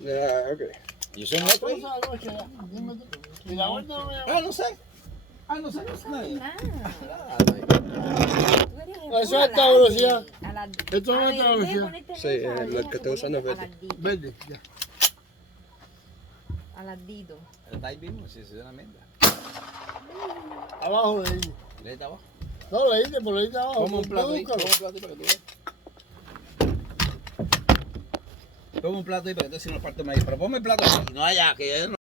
Ok. Yo soy nuestro. ¿Y la vuelta no me No sé. No sé. Eso es alta velocidad. Esto Esto no es alta velocidad. Sí, el que estoy usando es verde. Verde, ya. Alardito. Está ahí mismo, si se da una mierda. Abajo de ahí. Le está abajo. No, le diste por ahí de abajo. Ponme un plato ahí. Búscalo. Ponme un plato ahí para que tú veas. Ponme un plato ahí para que tú si no partes maíz. Pero ponme el plato ahí. No allá, que yo no.